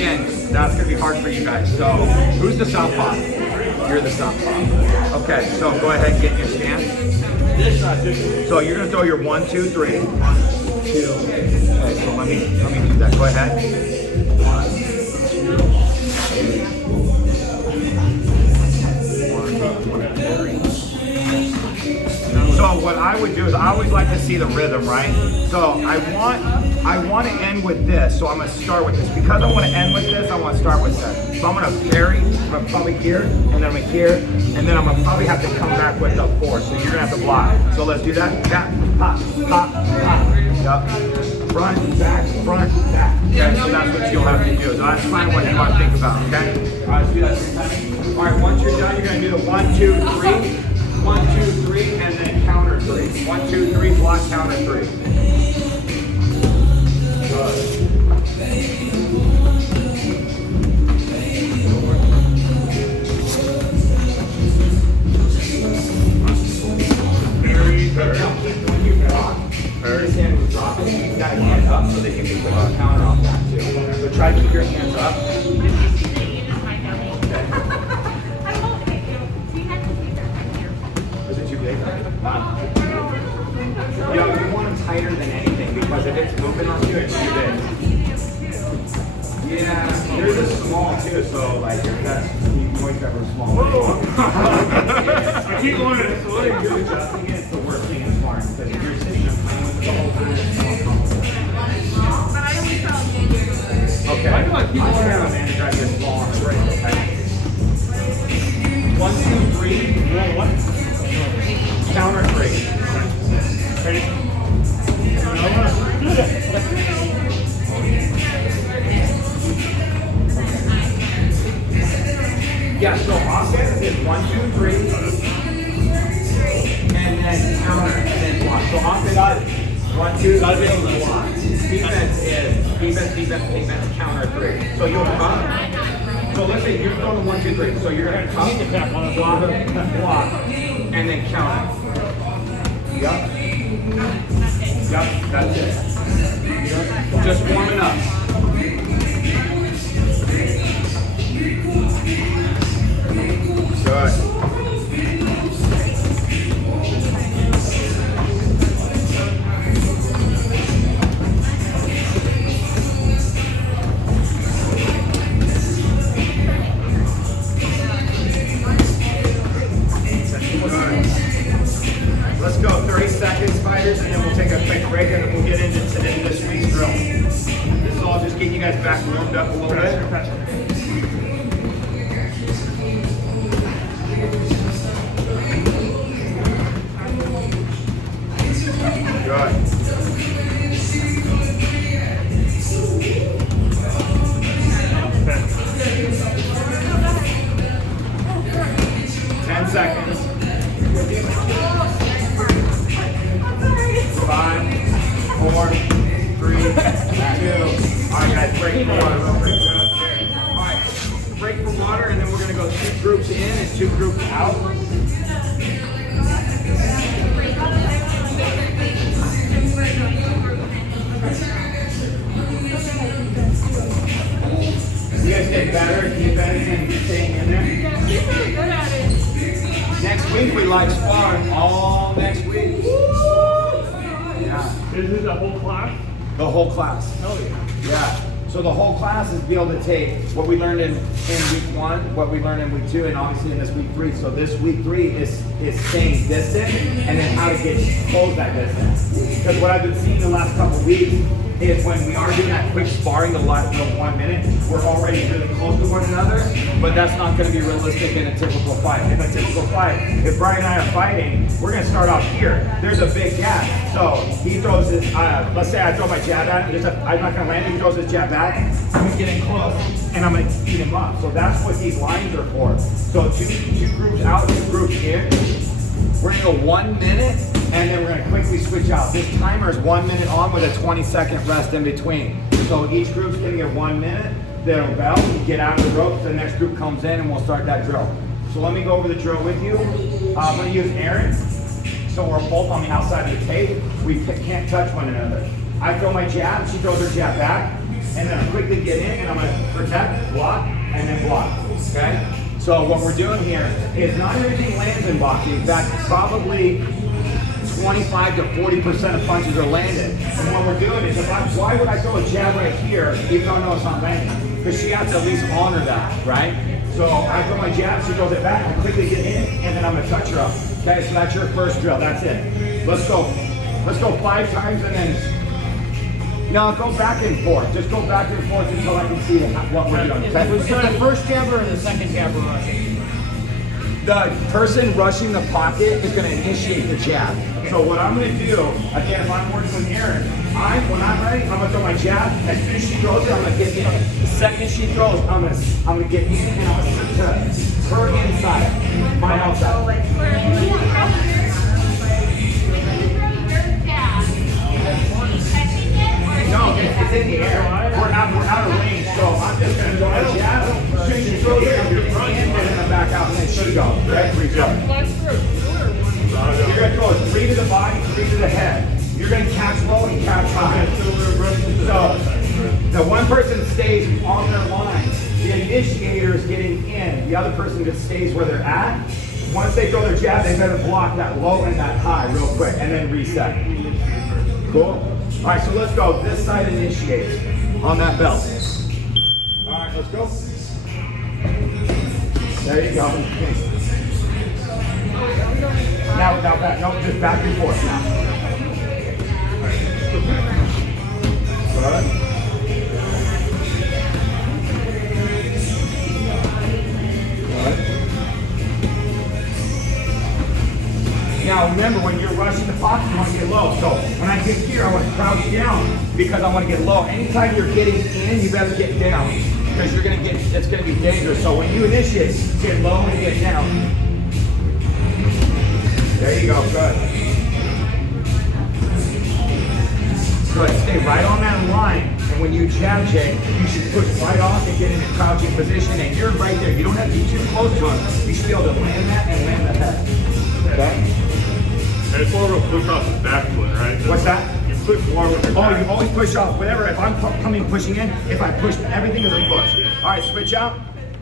again, that's gonna be hard for you guys. So, who's the southpaw? You're the southpaw. Okay, so go ahead and get in your stance. So you're gonna throw your 1, 2, 3. 1, 2. Okay, so let me do that. Go ahead. 1, 2. So what I would do is I always like to see the rhythm, right? So I want to end with this. So I'm going to start with this. Because I want to end with this, I want to start with that. So I'm going to parry. I'm going to probably here, and then I'm going to here, and then I'm going to probably have to come back with the 4. So you're going to have to block. So let's do that. Tap, pop, pop, pop. Yep. Front, back, front, back. Okay, so that's what you'll have to do. So that's kind of what you want to think about, okay? All right, let's do that 3 times. All right, once you're done, you're going to do the 1, 2, 3. 1, 2, 3, and then counter 3. 1, 2, 3, block, counter 3. Good. Very good. When you drop, this hand was dropping, you got your hands up so that you can put a counter off that too. So try to keep your hands up. Yo, you want them tighter than anything because if it's moving on you, it's too big. Yeah, there's a small too, so like that's you always ever small. I keep going to this. What you're adjusting it, it's the worst thing in sparring because if you're sitting and playing with it the whole time, it's so uncomfortable. But I always felt okay. I feel like people are going to drive this ball on the break. Okay. 1, 2, 3. Counter 3. Ready? Yeah, so offset is 1, 2, 3. And then counter, and then block. So offset is 1, 2, 3, block. Defense is defense, counter 3. So you'll come. So let's say you're going to 1, 2, 3. So you're going to come, block, and then counter. Yep. Yep, that's it. Just warming up. Good. Let's go, 30 seconds, fighters, and then we'll take a quick break and then we'll get into this week's drill. This is all just getting you guys back warmed up a little bit. Good. Seconds. 5, 4, 3, 2. Alright guys, break for water real quick. Alright, break for water and then we're going to go 2 groups in and 2 groups out. You guys get better at defense and staying in there? Yeah, he's really good at it. Next week we like sparring all next week. Yeah. Is this the whole class? The whole class. Oh yeah. Yeah. So the whole class is be able to take what we learned in week 1, what we learned in week 2, and obviously in this week 3. So this week 3 is staying distant and then how to close that distance. Because what I've been seeing the last couple of weeks is when we are doing that quick sparring, the 1 minute, we're already really close to one another, but that's not going to be realistic in a typical fight. In a typical fight, if Brian and I are fighting, we're going to start off here. There's a big gap. So he throws his, let's say I throw my jab at him, I'm not going to land him, he throws his jab back, I'm getting close, and I'm going to eat him up. So that's what these lines are for. So two groups out, 2 groups in. We're going to go 1 minute, and then we're going to quickly switch out. This timer is 1 minute on with a 20-second rest in between. So each group's going to get 1 minute. They'll bell, you get out of the ropes, the next group comes in, and we'll start that drill. So let me go over the drill with you. I'm going to use Aaron. So we're both on the outside of the tape. We can't touch one another. I throw my jab, she throws her jab back. and then I quickly get in, and I'm gonna protect, block, and then block, okay? So what we're doing here is not everything lands in boxing. In fact, probably 25 to 40% of punches are landed. And what we're doing is, why would I throw a jab right here even though I know it's not landing? Because she has to at least honor that, right? So I throw my jab, she throws it back, I quickly get in, and then I'm gonna touch her up. Okay, so that's your first drill, that's it. Let's go 5 times and then, no, go back and forth. Just go back and forth until I can see what we're doing. Okay? Was the first jabber or the second jabber rushing? The person rushing the pocket is going to initiate the jab. So what I'm going to do, again, if I'm working with Erin, when I'm ready, I'm going to throw my jab. As soon as she throws it, I'm going to get in. The second she throws, I'm going to get in and I'm going to to her inside, my outside. No, it's in the air. We're out of range, so I'm just going to go a jab. As soon as she throws it, I'm going to get in and then back out and then she goes. Okay, 3 jump. You're going to throw 3 to the body, 3 to the head. You're going to catch low and catch high. So the one person stays on their line. The initiator is getting in. The other person just stays where they're at. Once they throw their jab, they better block that low and that high real quick and then reset. Cool? All right, so let's go. This side initiates on that belt. All right, let's go. There you go. Now without that, no, just back and forth now. Good. Now remember, when you're rushing the pocket, you want to get low. So when I get here, I want to crouch down because I want to get low. Anytime you're getting in, you better get down because you're going to it's going to be dangerous. So when you initiate, get low and get down. There you go, good. Good, stay right on that line. And when you jab check, you should push right off and get in a crouching position. And you're right there. You don't have to be too close to him. You should be able to land that and land the head. Okay? And it's more of a push off the back foot, right? What's that? You push more with your back. You always push off. Whatever, if I'm pushing in, if I push, everything is a push. All right, switch out.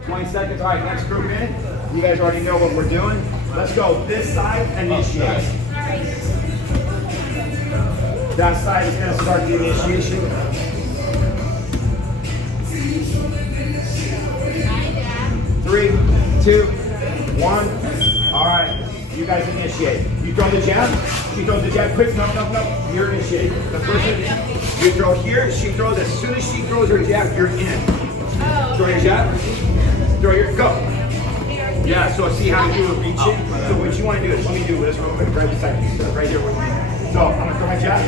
20 seconds. All right, next group in. You guys already know what we're doing. Let's go. This side, initiate. That side is going to start the initiation. Three, 2, 1. All right. You guys initiate. You throw the jab. She throws the jab. Quick, no. You're initiating. The person, you throw here. She throws. As soon as she throws her jab, you're in. Throw your jab. Throw your go. Yeah. So see how you were reaching. So what you want to do is let me do this real quick. Right beside you. Right here with me. So I'm gonna throw my jab.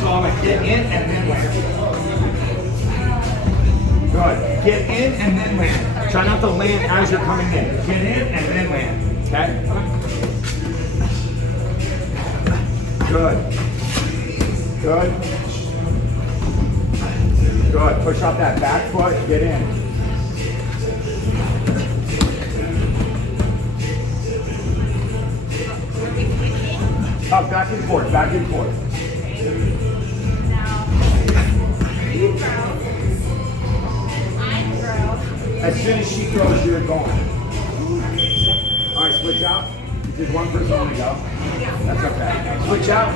So I'm gonna get in and then land. Good. Get in and then land. Try not to land as you're coming in. Get in and then land. Okay? Good. Good. Good. Push off that back foot. Get in. Up, back and forth. Back and forth. As soon as she throws, you're going. All right, switch out. There's one person want to go. That's okay. Switch out.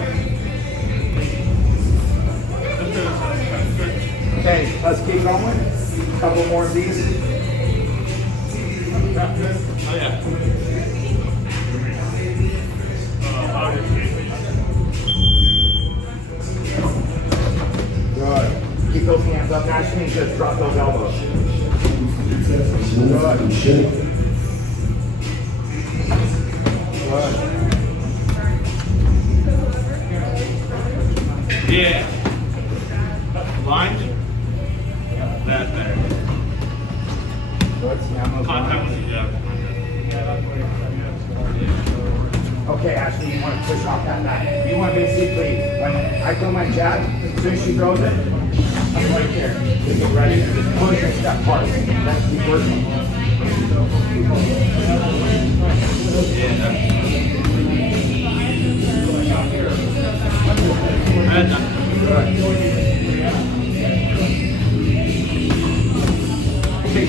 Okay, let's keep going. A couple more of these. Oh, yeah. Good. Keep those hands up. Actually, just drop those elbows. Good. Yeah. Line. That's better. Contact with the jab. Okay, Ashley, you want to push off that mat. You want to basically, when I throw my jab, as soon as she throws it, I'm right there. Just get ready. Just push and step hard. Let's keep working. Yeah. Good.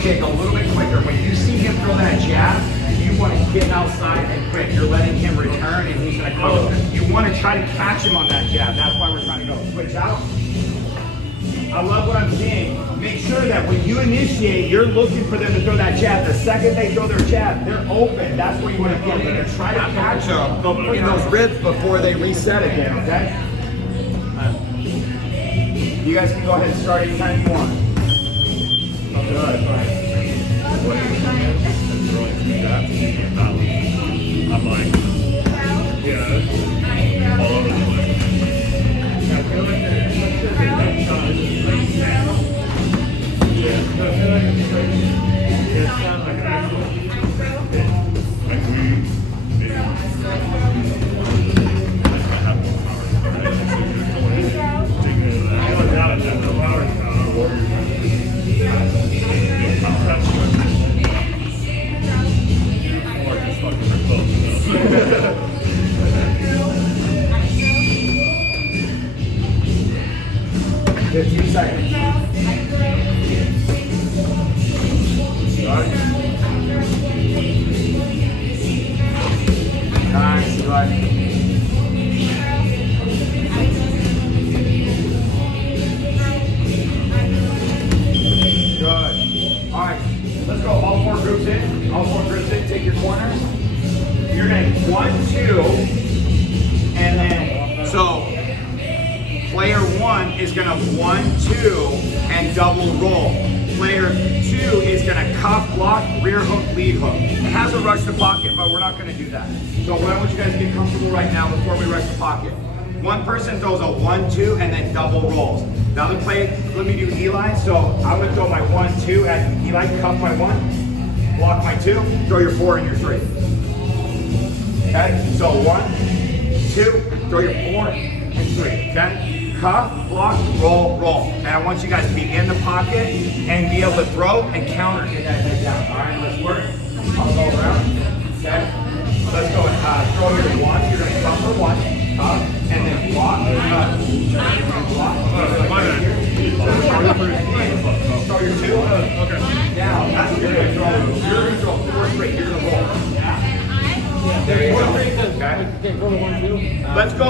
kick a little bit quicker. When you see him throw that jab, you want to get outside and quick. You're letting him return and he's going to close. You want to try to catch him on that jab. That's why we're trying to go. Switch out. I love what I'm seeing. Make sure that when you initiate, you're looking for them to throw that jab. The second they throw their jab, they're open. That's where you want to get in and try to catch them in those ribs before they reset again, okay? You guys can go ahead and start anytime you want. Good. I'm like, yeah, all over the place. Seconds. Nice, right. Good. All right, let's go. All four groups in. All four groups in. Take your corners. You're going to 1, 2, and then so. Player 1 is going to 1, 2, and double roll. Player 2 is going to cuff, block, rear hook, lead hook. It has a rush the pocket, but we're not going to do that. So what I want you guys to get comfortable right now before we rush the pocket. One person throws a 1, 2, and then double rolls. Now let me do Eli. So I'm going to throw my 1, 2 at Eli, cuff my 1, block my 2, throw your 4 and your 3. Okay, so 1, 2, throw your 4 and 3, okay? Cuff, block, roll, roll. And I want you guys to be in the pocket and be able to throw and counter. Get that head down. All right, let's work. I'll go around. Okay. Let's go and throw your 1. You're going to cuff for 1. And then block. Block. Throw your 2. Okay. Now, that's what you're going to throw. You're going to throw 4 straight. You're going to roll. There you go. Okay. Let's go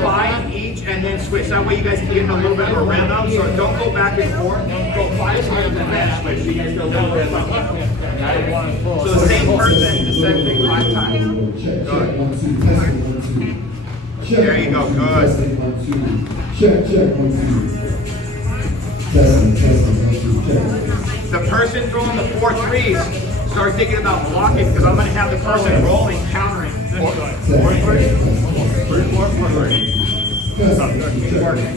5 each and then switch. That way you guys can get in a little bit of a rhythm. So don't go back and forth. Go 5 times and then switch. So you guys get a little rhythm. Okay. So the same person, the same thing 5 times. Good. There you go. Good. Check. 1, 2. The person throwing the 4 3s, start thinking about blocking because I'm going to have the person rolling, countering. 4 3. Keep working.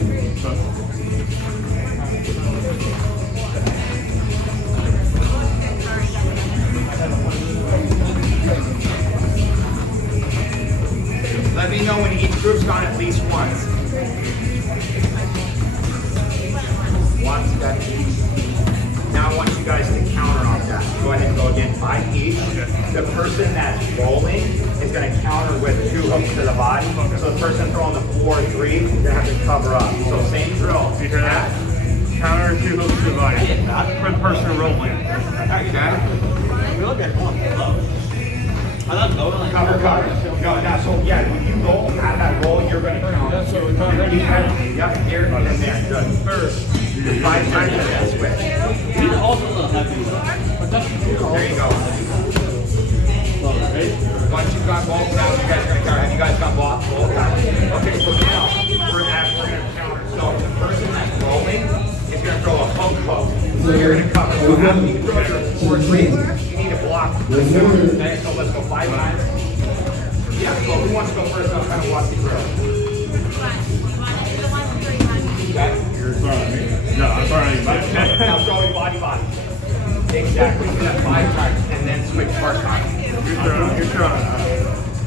Let me know when each group's gone at least once. Once, now I want you guys to counter off that. Go ahead and go again, 5 each. The person that's rolling is going to counter with 2 hooks to the body. So the person throwing the 4 3, you're going to have to cover up. So same drill. You hear that? Counter 2 hooks to the body. That's for the person rolling. Okay. We look at one. I thought no, like Cover. No, so yeah, when you roll, at that roll, you're going to counter. So we can't really Yep, here and then there. Good. 5 times and then switch. He's also a little heavy. There you go. Once you've got both, now you guys are going to counter. Have you guys got both? Okay, so now we're going to counter. So the person that's rolling is going to throw a hook. So you're going to cover. So after you throw your 4 3s, you need to block. Okay, so let's go 5 times. Yeah, so who wants to go first? I'll kind of walk you through. Okay. You're throwing me. No, I'm throwing you. Now throwing body. Exactly. Do that 5 times and then switch first time. You're throwing.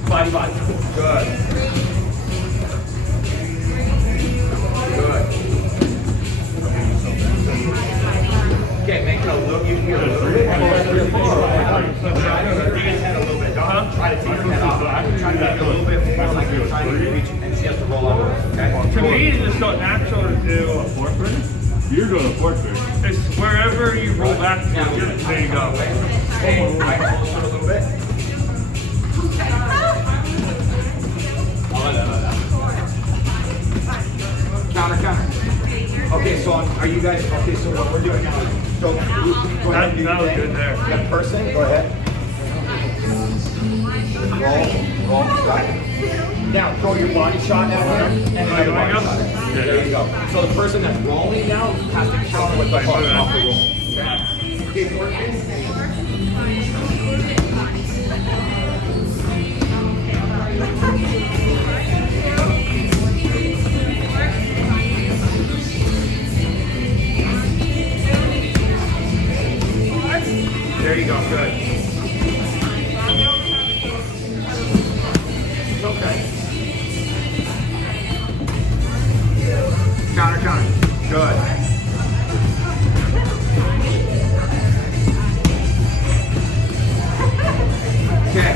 Body. Good. Okay, make it a little, you hear a little bit closer. Bring his head a little bit. Don't try to take your head off. I'm trying to make it a little bit more like you're trying to reach and she has to roll over. Okay? To me, it's just so natural to do a 4 3. You're doing a portrait. It's wherever you roll back to. There you go. Hey, right closer a little bit. Counter. Okay, so are you guys, okay, so what we're doing now, so go ahead and do That your was thing. good there. That person, go ahead. Roll, right. Now, throw your body shot now here, and another body shot. Yeah. There you go. So the person that's rolling now has to counter with the hook off the roll. Okay? Keep working. There you go, good. It's okay. Counter. Good. Okay.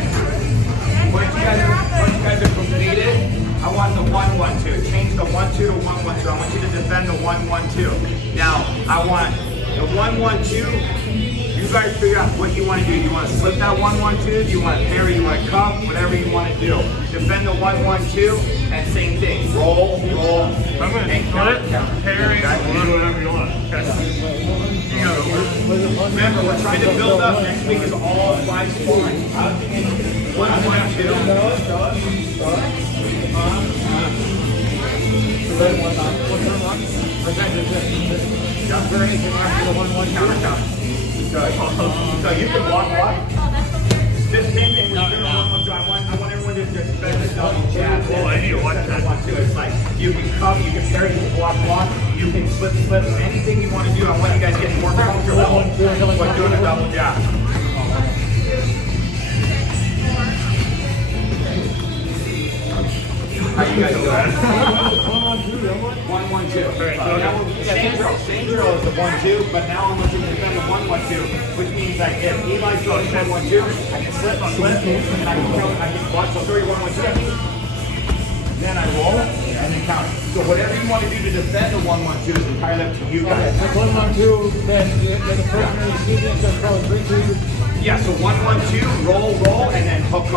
Once you guys are completed, I want the 1-1-2. Change the 1-2 to 1-1-2. I want you to defend the 1-1-2. Now, I want the 1-1-2. You guys figure out what you want to do. You want to slip that 1-1-2? Do you want to parry? You want to cuff? Whatever you want to do. Defend the 1-1-2, and same thing. Roll. I'm going to flip, parry, whatever you want. Remember, we're trying to build up. Next week is all 5 sparring. 1-1-2. So you can walk. This same thing we're doing on 1-1-2. I want everyone to just defend the double jab. Oh, I need to watch that. 1-2. It's like you can cuff, you can parry, you can block, you can slip, anything you want to do. I want you guys getting more comfortable with doing a double jab. How you guys doing? 1-1-2. Same drill as the 1-2, but now I'm looking to defend the 1-1-2, which means like if Eli throws 1-1-2, I can slip, and I can block. So throw your 1-1-2. Then I roll and then counter. So whatever you want to do to defend the 1-1-2 is entirely up to you guys. 1-1-2, then the person who's using it can throw 3-2. Yeah, so 1-1-2, roll, and then hook.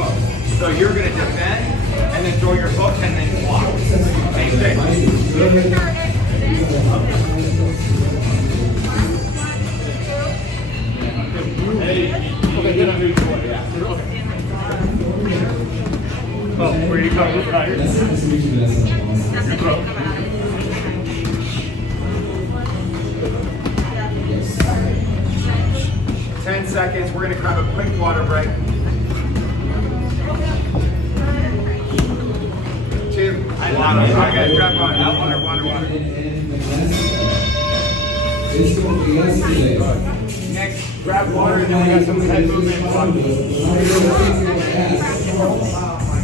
So you're going to defend, and then throw your hook, and then block. Same thing. Okay, get under each one. Oh, where you go? Your throat. 10 seconds. We're going to grab a quick water break. 2. Water. Okay, grab water. Next, grab water, and then we got some head movement.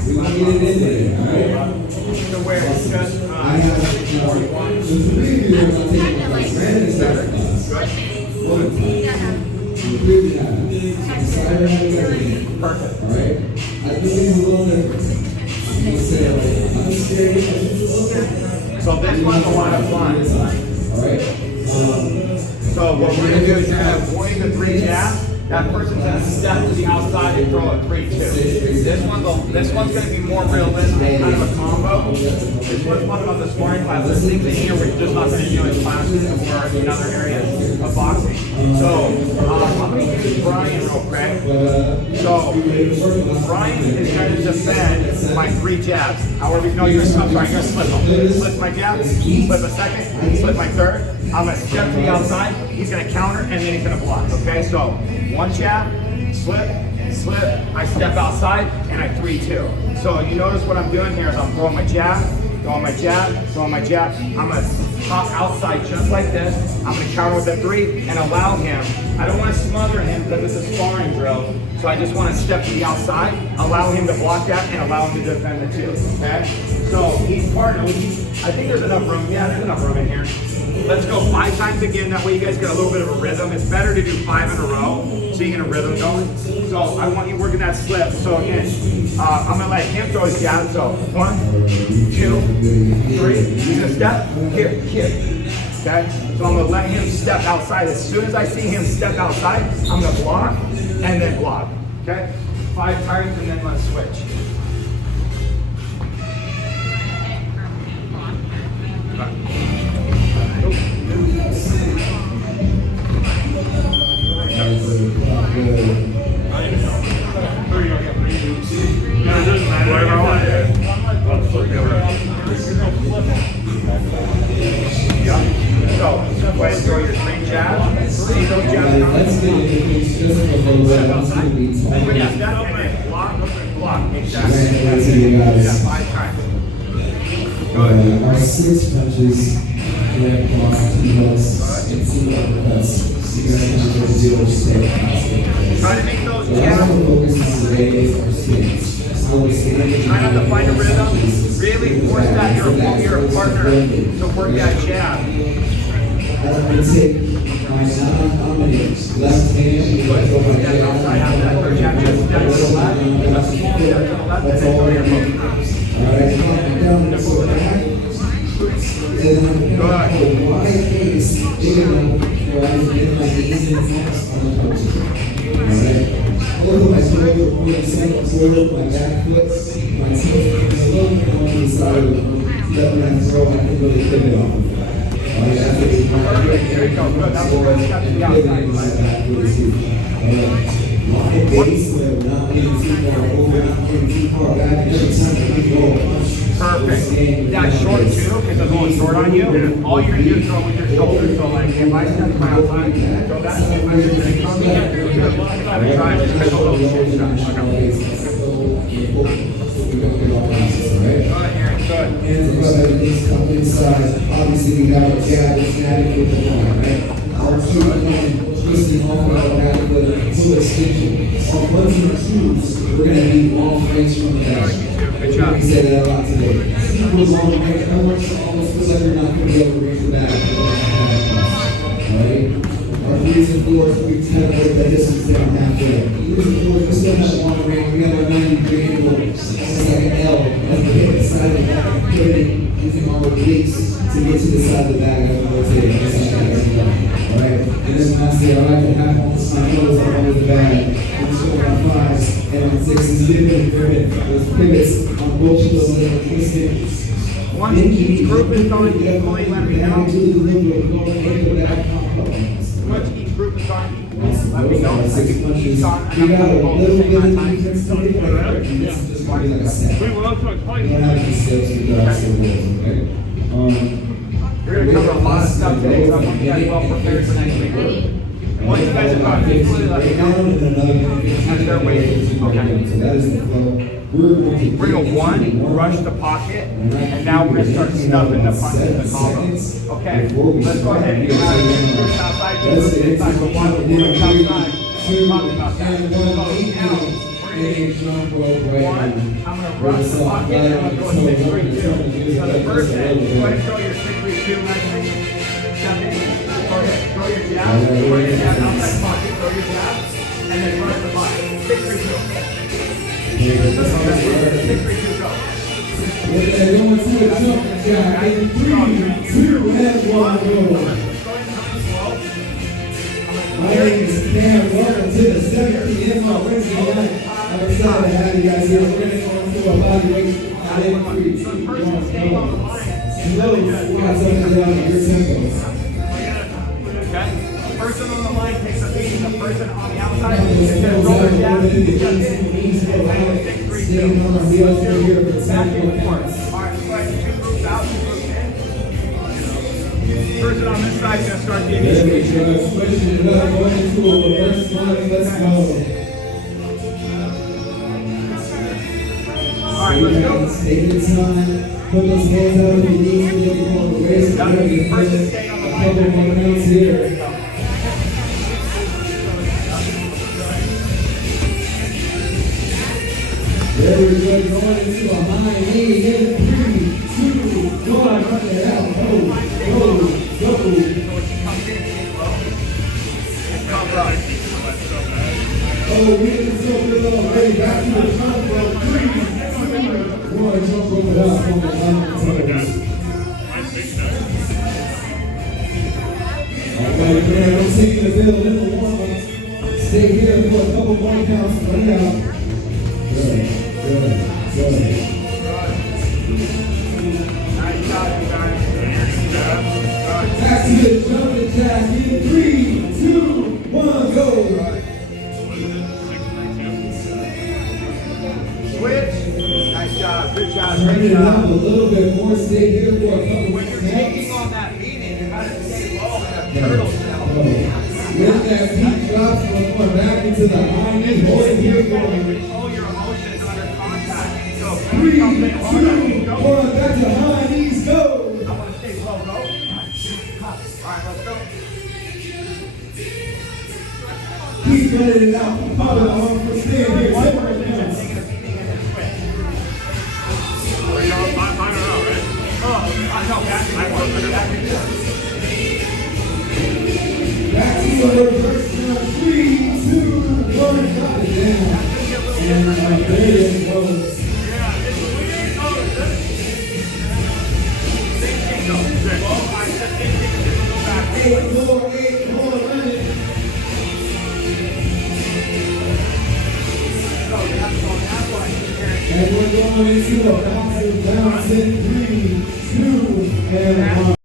We want to get it in there, all right? So where it's just, I have the 3 of you are going to take a random start class. One. The 3 of you have. Decided how to get it. Perfect. All right? I think it's a little different. You say, I'm scared. So this one's a lot of fun. All right? So what we're going to do is you're going to avoid the 3 jab. That person's going to step to the outside and throw a 3-2. This one's going to be more realistic, kind of a combo. It's what's fun about the sparring class. There's things in here we're just not going to do in classes or in other areas of boxing. So I'm going to use Brian real quick. So Brian is going to defend my 3 jabs. However, no, you're going to slip them. Slip my jab, slip a second, slip my third. I'm going to step to the outside. He's going to counter, and then he's going to block. Okay, so 1 jab, slip, I step outside, and I 3-2. So you notice what I'm doing here is I'm throwing my jab, throwing my jab. I'm going to pop outside just like this. I'm going to counter with a 3 and allow him. I don't want to smother him because it's a sparring drill. So I just want to step to the outside, allow him to block that, and allow him to defend the 2. Okay? So he's partnered. I think there's enough room. Yeah, there's enough room in here. Let's go 5 times again. That way you guys get a little bit of a rhythm. It's better to do 5 in a row so you get a rhythm going. So I want you working that slip. So again, I'm going to let him throw his jab. So 1, 2, 3. He's going to step. Here. Okay? So I'm gonna let him step outside. As soon as I see him step outside, I'm gonna block and then block. Okay? 5 times and then let's switch. So, go ahead and throw your 3 jabs. See those jabs coming? Let's get into just a little bit. It's going to be Bring tall. that step and then block, block. Exactly. Right, see you guys. Yeah, 5 times. Our 6 punches, leg blocks, 2 hooks, and 2 uppercuts. So you guys can just do what you say. Try to make those The last jabs. one focus today is our stance. So we stand. Try not to find a rhythm. Really force that your partner to work that jab. I'm going to take my non-dominant left hand. Step outside, have that third jab. Just step to the left. Just a small step to the left. That's And all then I throw your need. hook. Alright, down and so back. And I'm going to hold wide face, big enough where I can get my knees and hands on the punches. Alright? Hold my shoulder, point of center forward, my back foot, my toe is a little bit on the side of the that when I throw, I can really pivot off of that. Alright, after the There you go. Good. That's the first step to the outside. Line base, where we're not getting too far over, not getting too far back, every time we go. Perfect. That short too, because I'm going short on you. All you're gonna do is throw with your shoulders. So like if I step my outside, throw that. If I just come in, I'm trying to pick a little short shot. Good. Hands above everything's come inside. Obviously, we got our jab, it's inadequate to line, right? Our two going, twisting off of our adequate full extension. Our ones and twos, we're going to be long range from the back. Good job. We say that a lot today. Super long range, I want you to almost feel like you're not going to be able to reach the back. Alright? Our threes and fours, we kind of break that distance down halfway. Threes and fours, we still have long range. We got our 90-degree angle. It's like an L. As we hit the side of the back, pivoting, using our obliques to get to the side of the bag as we rotate. Just like that as well. Alright? And then when I say, I like to have my toes up under the bag, and show my 5s and my 6s, pivot. Those pivots on both of those little twisted. Once each group is going equally, let me know. Once each group is going equally, let me know. Six punches. Each on, We got a little bit of time. defense to it, but this is just going to be like a set. We will also We explain. don't have any steps with us or rules, okay? We're going to cover a lot of stuff today, so I want you guys well prepared for next week. Once you guys are done, equally, let me know. That's their weight. Okay. So that is the flow. We're going to We're going to rush the pocket, and now we're going to start stuffing the punches and the combos. Okay, let's go ahead and get out of here. Groups outside, two groups inside. So 1 group outside. Talking about that. So now, we're going to do 1. I'm going to rush the pocket, and I'm going to go 6-3-2. So the first end, go ahead and throw your 6-3-2 nicely. Step in, throw your jab, outside pocket, throw your jab, and then rush the pocket. 6-3-2. We're going to go to a jump jab in 3, 2, and 1, go. My name is Cam. Welcome to the 7 p.m. on Wednesday night. I'm excited to have you guys here. We're going to go into a body weight out in 3, 2, 1, go. Slow, we got something down at your tempo. Okay? Person on the line takes a beat, the person on the outside is going to roll their jab, step in, and play with 6-3-2. Back and forth. Alright, play 2 groups out, 2 groups in. Person on this side is going to start the There we initiation. go. Switching it up, going into a reverse line. Let's go. Alright, let's go. Take your time. Put those hands out if you need to. If you want to raise it, Person a staying on the line. couple more minutes here. There we go, going into a high knee in 3, 2, 1, run it out, go. Oh, we didn't jump it all the way back to the front row. 3, 2, 1, jump it up on the line. couple more counts. Run it out. Good. Nice job, you guys. Back to the jumping jack in 3, 2, 1, go. Switch. Nice job. Good job. Turn Great it up job. a little bit more. Stay here for a couple When you're taking on that leaning, you gotta stay low in a turtle shell. Let that feet drop from going back into the high knee. Hold it here for Control your emotions under contact. So 3, 2, 1. Back to high knees. Go. I want to stay low. Go. Alright, let's go. Keep running it out. Power the arm for stand here. One Sit person right is now. taking a beating and then switch. I don't know, right? Oh, I know. Back to the reverse count. 3, 2, 1. Drop it down. And there it goes. Yeah, it's weird. Oh, is it? Eight more, run it. And we're going into a bounce in 3, 2, and 1.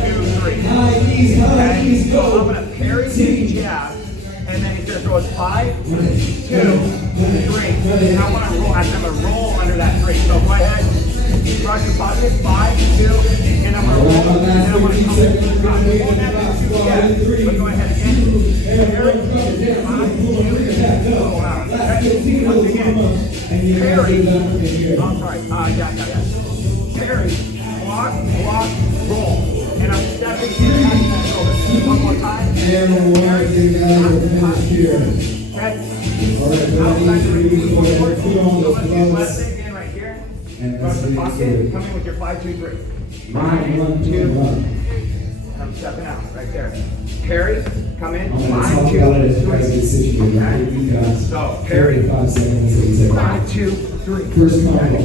High knees, So go. I'm gonna parry his jab, and then he's gonna throw us 5, 2, 3, and I want to roll. I'm gonna roll under that 3. So go ahead, Cross your pocket. 5, 2, and I'm gonna roll. And I'm gonna come in. Yeah, but go ahead again. Carry. 5, 2, roll out. Okay. Once again. Carry. I'm sorry. Yeah. Carry. Block, roll. And I'm stepping in and that shoulder. One more time. And one, you guys are finished here. Okay. All right, good. I need you to put on those gloves. Left leg in right here. And Cross the that's pocket. it. Come in with your 5, 2, 3. 5, 1, 2, 1. I'm stepping out right there. Carry. Come in. I'm going to 5, talk 2, about it as you 3. guys get situated. Okay. You guys So, carry carry. 5 seconds, 6 seconds. 5, 2, 3. First combo.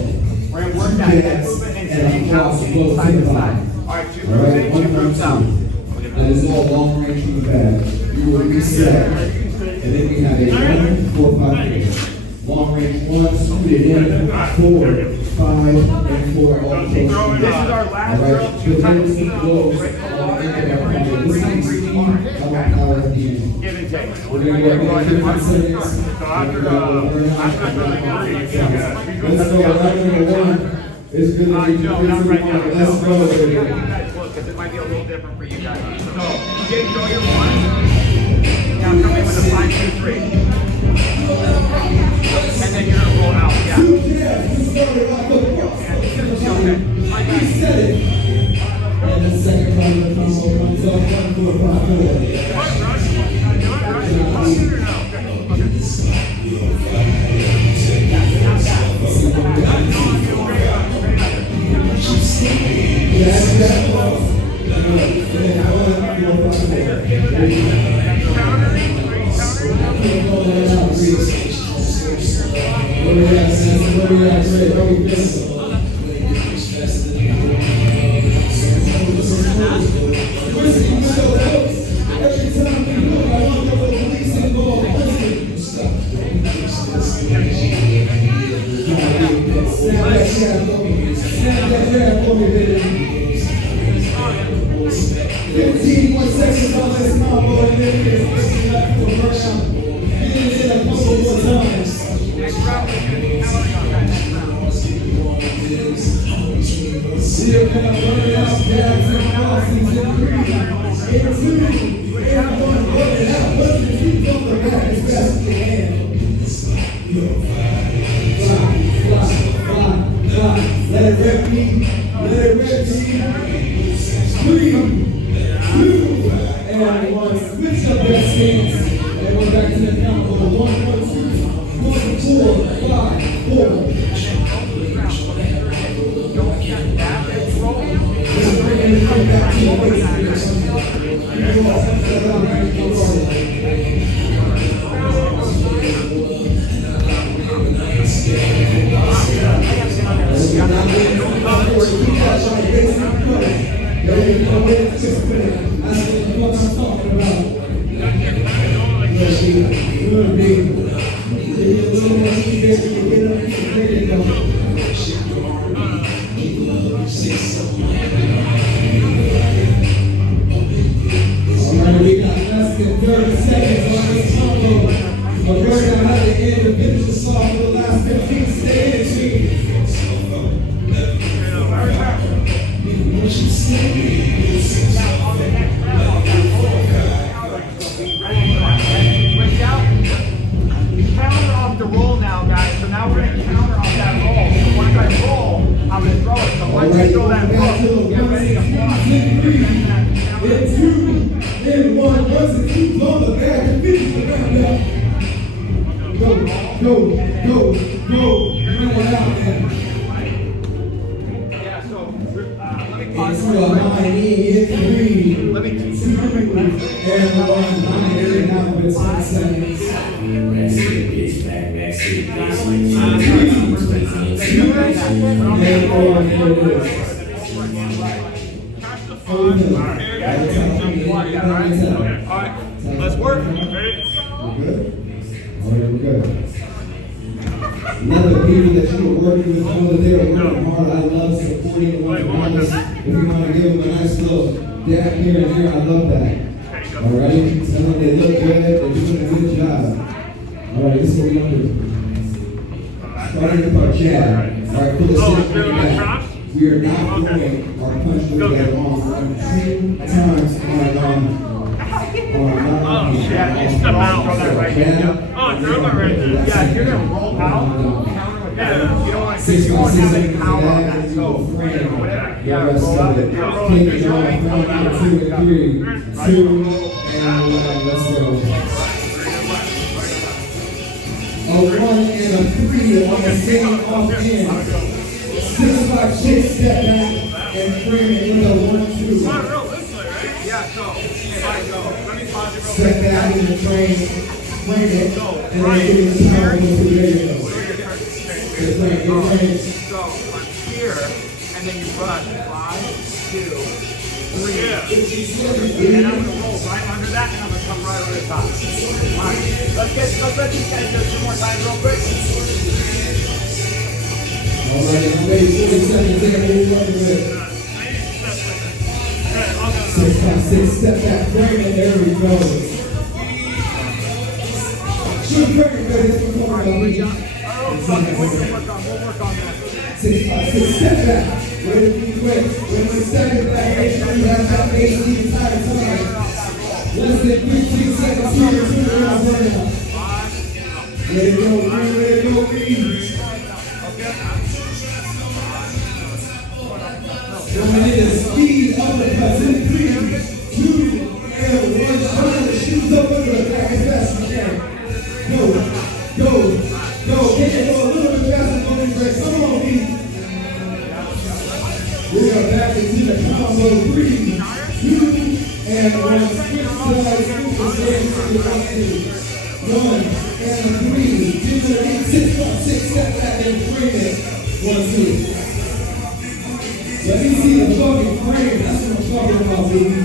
We're going to work that head movement and sitting out, sitting side to side. All right, 2 All right, groups in, 2 groups out. That is all long range from the bag. You will reset. And then we have a 1, 4, 5, 8. Long range 1, scooted in, 4, 5, and 4 all close. This is our last drill, 2 times break the water, and then we're going to do 3 sparring. Power at the end. Give and take. We're going to go ahead and 5 seconds. So after the Let's go. Round number 1. It's good that you No, not right now. Let's go, baby. Because it might be a little different for you guys. So, Jake, throw your 1. Now come in with a 5, 2, 3. And then you're going to roll out. Yeah. Okay. Reset it. And the second part of the combo comes up 1, 4, Let it rip me. Let it rip me. 3, 2, and 1. Switch up that stance. And we're back to the count. 1, 1, 2, 1, 4, 5, 4. Just bring it back to the We got less than 30 seconds on this combo. But we're going to have to end the finish the song for the last 15 seconds. Counter off the roll now, guys. So now we're going to counter off that roll. So once I roll, I'm going to throw it. So once I throw that roll, get ready to block. In 2, in 1, once and 2, blow the bag and finish the round up. Go. Run it out, man. Yeah, so let me pause. It's a high knee, hit 3. Let me teach 2, and 1, 9, 8, now with 10 seconds. Alright, let's work. Ready? We're good? Alright, we're good. Let the people that you are working with know that they are working hard. I love supporting one another. If you want to give them a nice little dab here and there, I love that. Alright? Tell them they look good, they're doing a good job. Alright, this is what we're going to do. Starting with our jab. Alright, pull the Oh, sit you're frame on back. traps? We are not going our punch Go way get it. along. We're going 2 times on Oh, shit. You step out. Throw that right hand. Oh, throw that right there. Yeah, if you're gonna roll out, counter with that. Yeah. You don't want to you won't have any power on that. So, yeah, roll up. You're rolling. You're rolling. Roll down. 2 and 3. 2 and 1. Let's go. A 1 and a 3 on the same off end. 6-5 shit, step back and frame it with a 1-2. Yeah, so if I go, let me pause it real quick. Step back in the frame, frame it, and then give it power to the video. So I'm here, and then you run 5, 2, 3. Yeah. And I'm gonna roll right under that, and I'm gonna come right over the top. Alright, let's let these guys do it 2 more times real quick. Alright, I'm ready. 40 seconds there. What are you running with? 6-5-6, step back, frame it. There we go. Shoot, frame it, baby. That's what we're talking about. We'll work on that. 6-5-6, step back. Ready to be quick. When we step it back, make sure you have that base the entire time. Less than 15 seconds here. 2 rounds right now. Ready to go, ready to go, Coming in the speed uppercuts in 3, 2, and 1. Shine the shoes up under the back as fast as you can. Go, go, go. Get it go a little bit faster on these legs. Come on, B. We are back into the combo. 3, 2, and 1. Switch sides. 1 and 3. Give it 6-5-6. Step back and frame it. 1, 2. Let me see the fucking frame. That's what I'm talking about, baby.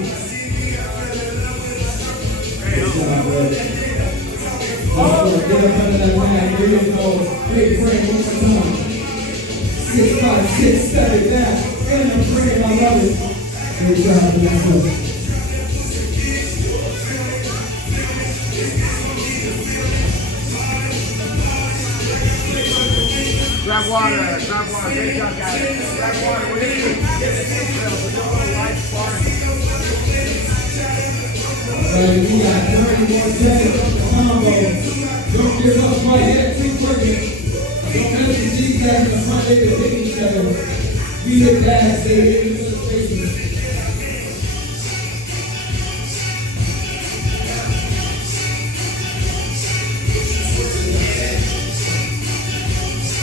Good job, bro. Get up under that line. Here you go. Great frame one more time. 6-5-6. Step it back. And the frame. I love it. Good job, bro. Grab water, great job guys. Grab water, we're gonna get this drills, we're doing a little light sparring. Alright, we got 30 more seconds on the combo. Don't give up right yet, keep working. Don't let these guys in the front, they can hit each other. We hit back, they hit each other's faces.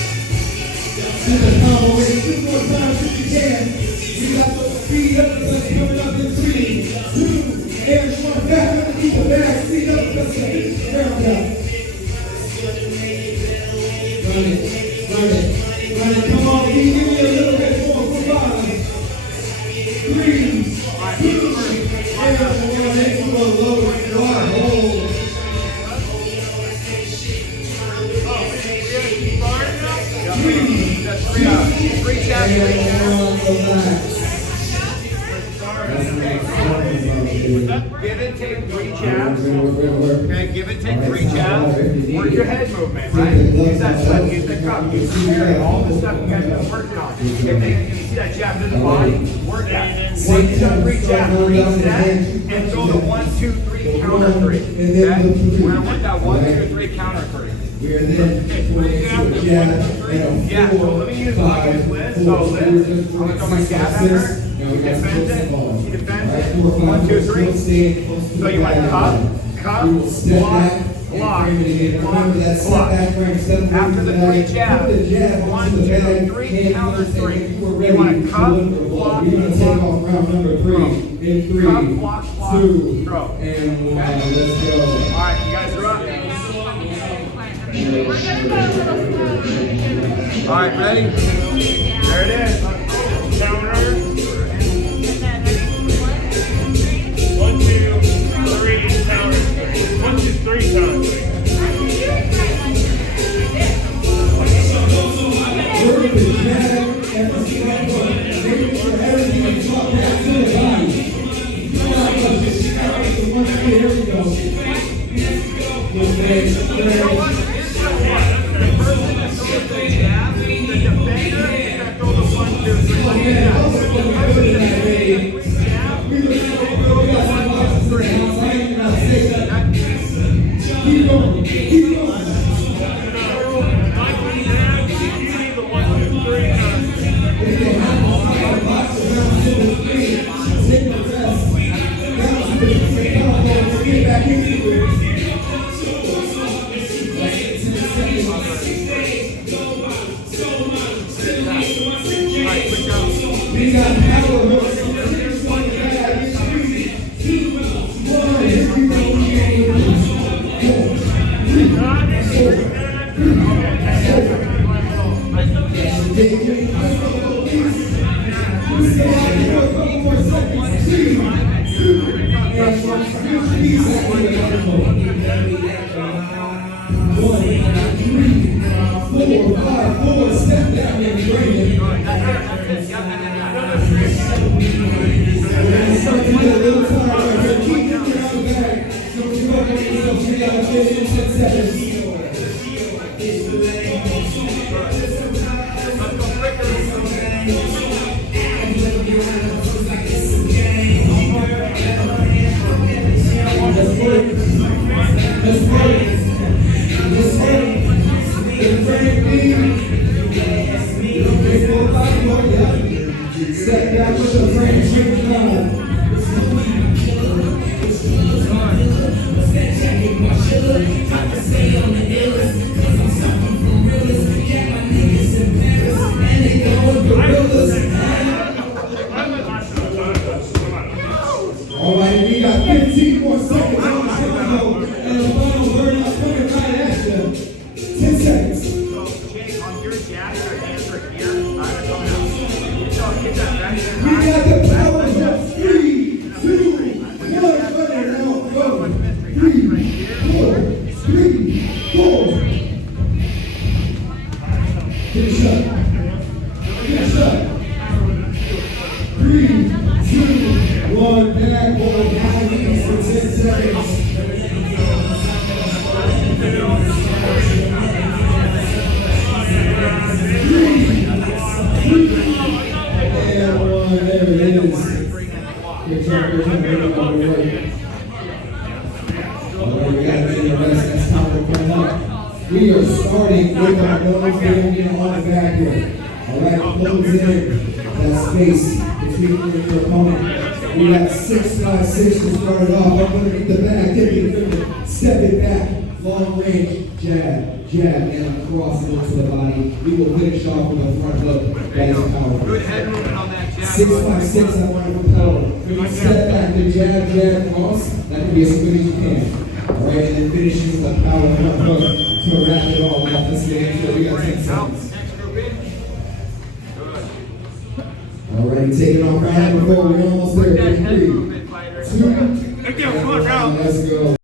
Do the combo with 2 more times if you can. We got those speed uppercuts coming up in 3, 2, and 1. Back underneath the back, speed uppercuts to finish the round out. Run it, run it, run it. Come on, give me a little bit more for 5, 3, 2, and 1. Into a low squat hold. Three jabs, And 1, relax. Give and take 3 jabs. Work. Okay, give and take 3 jabs. Work your head movement, right? Use that slip, use the cup, use the parry, all the stuff you guys have been working on. If you see that jab to the body, work that. 1, 2, 3 jabs, reset, and throw the 1, 2, 3 counter 3. Okay? We're gonna work that 1, 2, 3 counter 3. We are then going into a jab and a 4, Yeah, so let me use 5, Liz. 4, So Liz, we're just I'm gonna throw my jab at her. Now we She got defends six it. balls. She defends Alright, it. 4, 5, 1, 2, 3. Stay close to So the you want guideline. cup, We will step block, back and block, frame it again. Remember that step block. back frame, step away After from the the bag. 3 jabs, Put the jab 1, onto the 2, bag. 3, Hand counter first, 3. and if we're You ready, want to to cup, deliver the ball. block, We're going to take off round number 3 in 3, Cup, block, 2, throw. and 1. Let's go. Alright, you guys are up. Alright, ready? There it is. Counter. 1, 2, 3, counter. 1, 2, 3, counter. Work the jab and the front foot. Making sure everything is brought back to the body. Come on, just the 1, 2, here we go. Good leg, good leg. The person that throws the jab, the defender We got power hooks. Finish on the bag. 3, 2, 1. Here we go. 4, 3, 4, 3, 4. Let's go. We stay out here for a couple more seconds. 3, 2, and 1. Squeeze back with the elbow. 1, 3, 4, 5, 4. Step down and bring it. We're going to start to get a little tired right here. Keep your feet on the back. Don't give up on yourself. You got to finish in 10 seconds. Let's work. Let's work. Let's work. Get ready, big full body work, yeah. Step back with the frame, shake it down. All right, we got 15 more seconds on the show, and the final burnout coming right at you. 10 seconds. Jake, on your jab, your hands are here. They're coming out. So get that back there. We got the power of 3, 2, 1. Run it out. Go. 3, 4, 3, 4. Finish up. Finish up. 3, 2, 1. Back. Hold down for 10 seconds. And 1. There it is. Good job. Good job. Good job. All right, we got to get the rest. That's time to clean up. We are starting with our nose getting on the back here. All right, close in that space between you and your opponent. We got 6, 5, 6 to start it off. Up underneath the back, take it quickly. Step it back. Long range, jab, jab, and across it into the body. We will finish off with a front hook. That is power. Good head movement on that jab. 6, 5, 6, I want to propel. When you step back, the jab, jab, cross, that can be as quick as you can. All right, and then finishing with a power front hook to wrap it all up. Let's get into it. We got 10 seconds. All right, taking off right before we're almost there. 3, 2, and let's go.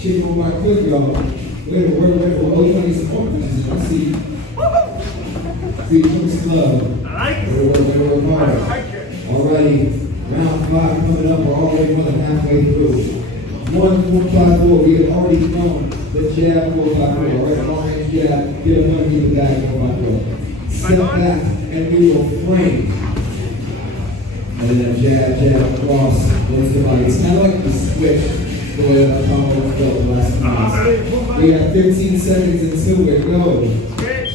Shit on my clip, y'all. Wait for ONYX Boxing. I see. Freedom's Club. I like it. We're hard. Alrighty, round 5 coming up. We're already more than halfway through. 1-4-5-4. We have already known the jab 4-5-4. Alright, long range jab. Get a 1 meter back 4-5-4. Step back and we will frame. And then jab, cross, once the body. It's kind of like the switch. The way that combo was built the last time. We got 15 seconds until we go.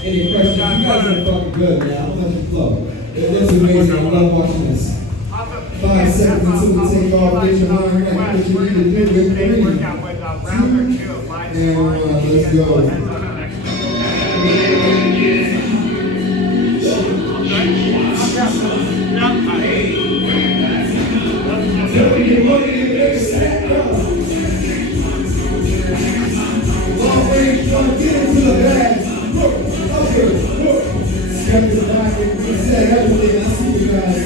Any questions? You guys are fucking good, man. I'm gonna let you flow. That's amazing. I love watching this. 5 seconds until we take off. Get your mind right. What you need to do is 3, 2, and 1. Let's go. Long range, get into the bag. Look, step to the back and reset everything. I see you guys.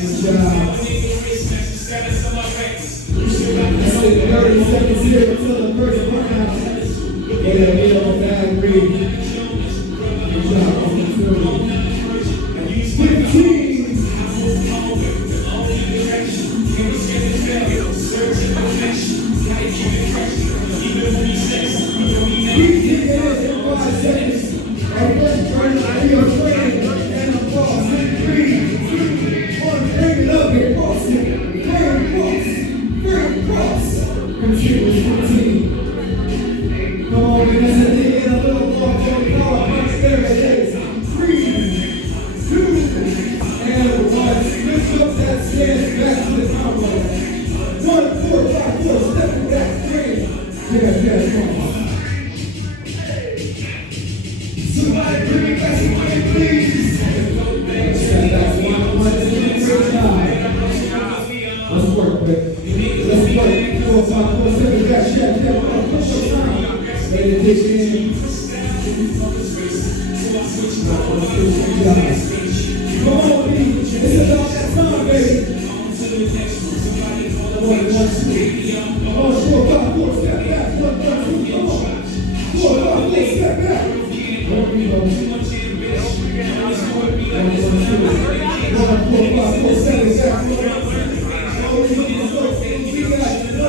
Good job. 30 seconds here until the first round. Get on bag, breathe. Good job. 15. Come on, we're gonna dig in a little more. There it is. 3, 2, and 1. Lift up that stance back to the combo. 1, 4, 5, 4. Step back, 3. Yeah, come on. Somebody bring me back some money, please. That's 1, 1, 2, 3, 5. Let's work, baby. Let's work. 4, 5, 4, 7, back, yeah. Push your time. Ready to dig in. Come on, baby. It's about that time, baby. Come on, 1, 2. Come on, 4, 5, 4, step back. 1, 2, come on. 4, 5, 4, step back. 1, 2. 1, 4, 5, 4, 7, back. We got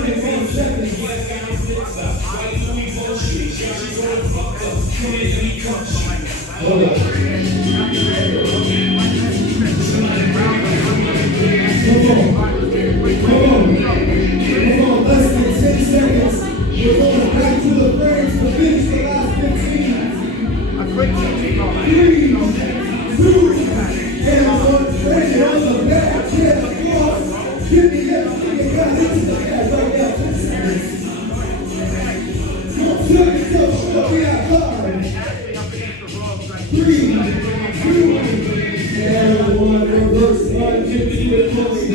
21 seconds. Hold up. Come on, less than 10 seconds. We're going back to the frames to finish the last 15. A quick 3, 2, and 1. Ready on the back, chest, cross. Give me everything you got into the back right now. 10 seconds. Come on, we got 5, 3, 2, and 1. Reverse 1, 50 with 40.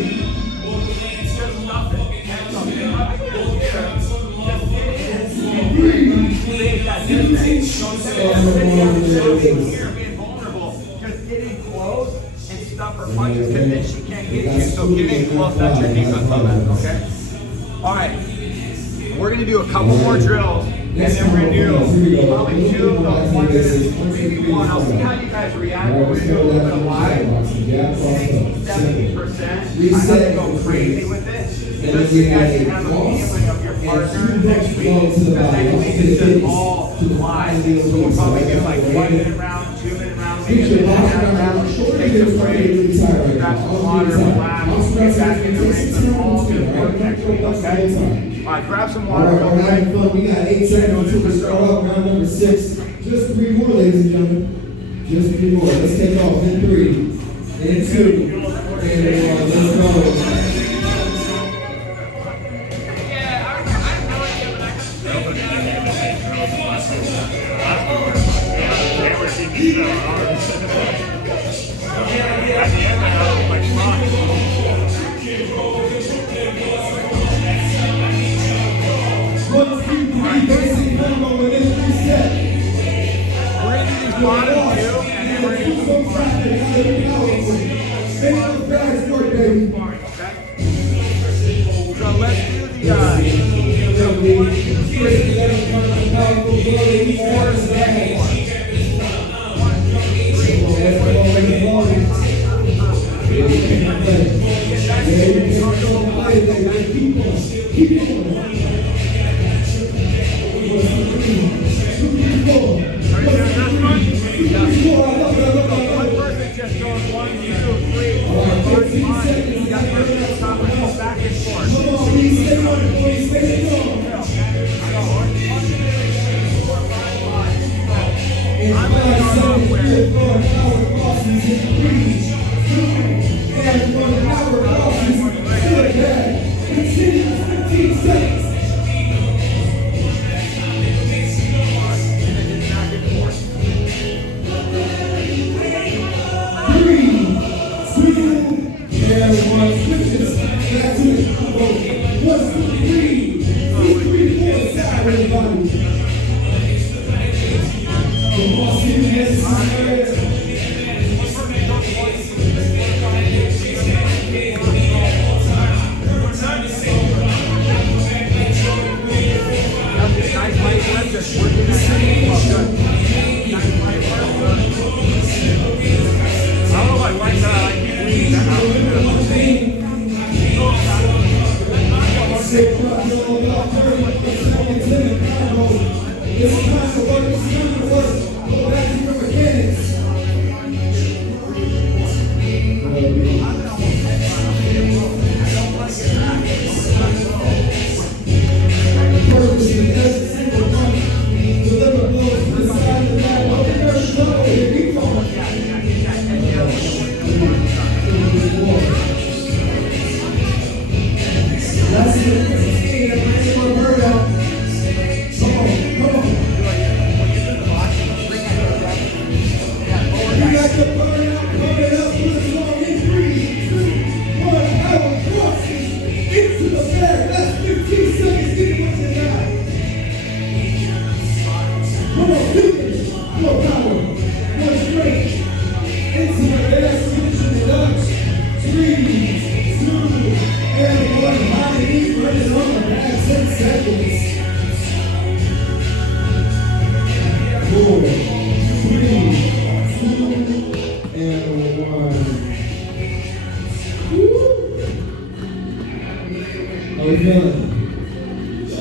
Being vulnerable, just getting close and stuff her punches because then she can't get you. So getting close, that's your defense on that, okay? All right, we're gonna do a couple more drills, and then we're gonna do probably 2 of those, 1 minute, maybe 1. I'll see how you guys react. We're gonna do a little bit of live. 70%. I'm gonna go crazy with it. Just so you guys can have a feeling of your partner next week. Because next week is just all live. So we'll probably do like 1 minute round, 2 minute rounds, maybe a minute round. Take a break, grab some water, relax, get back in the ring. It's all good work next week, okay? All right, grab some water. All right, we're having fun. We got 8 seconds until we start off round number 6. Just 3 more, ladies and gentlemen. Just 3 more. Let's take off in 3, and 2, and 1. Let's go. Never seen me so hard. basic combo in this reset. We're gonna do these bottom two, and then we're gonna do some sparring. Make those bags work, baby. Okay? So let's do the 1, 2, 3, 4 second one. 1,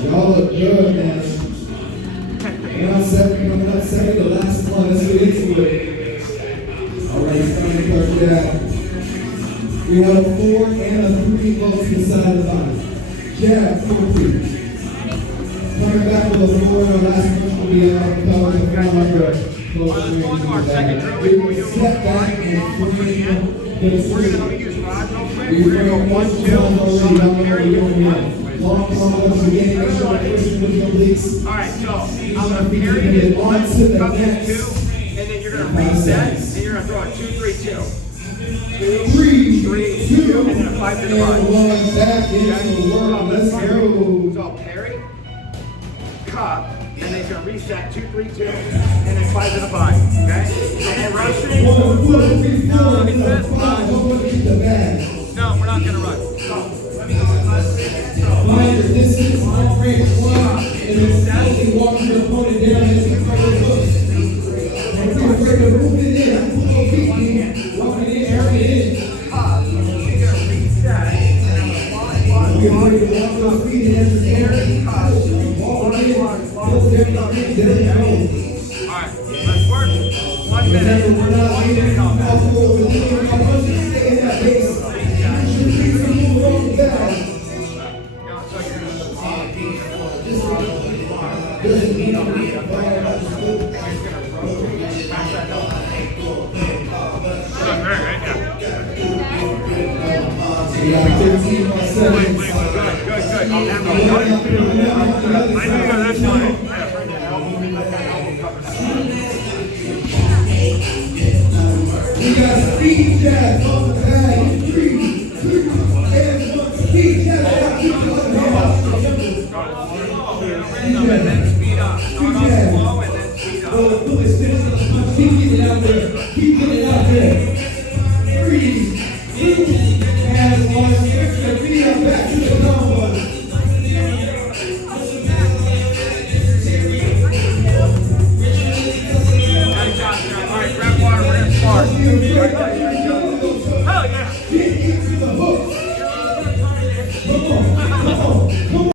Y'all look good, man. Coming up second, the last one. Let's get into it. All right, stomach touch that. We have a 4 and a 3 close inside the body. Jab, 4, 3. Coming back with a 4, the last one will be out of the power of the front. Let's go into our second drill before we do a little sparring and one for the end. We're going to use rods real quick. We're going to go 1, 2, so I'm going to carry you 1. Long combos again, make sure that person with your legs. Alright, so I'm going to carry you 1, couple 2, and then you're going to reset, and you're going to throw a 2, 3, 2. 3, 3, 2, and then a 5 to the body. Back in the world. Let's go. So parry, cup, and then you're going to reset 2, 3, 2, and then 5 to the body. Okay? And then rushing. No, it says rush. No, we're not going to rush. So, let me go with my Mind your distance, long range one, and then slowly walk your opponent down as you try to hook. And if you're afraid of moving in, pull those feet in, walking in, airing it in. You're going to reset, and I'm going to fly. You're ready to walk those feet in as the air. Walk in, pull them down, there you go. Alright, let's work. 1 minute. Remember, we're not leaving off forward, we're leaving our punches, stay in that base. Make sure you move off the down. We got 15 more seconds. Good. We got speed jabs on the bag. 3, 2, and 1. Speed jabs. We're gonna spar. Hell yeah.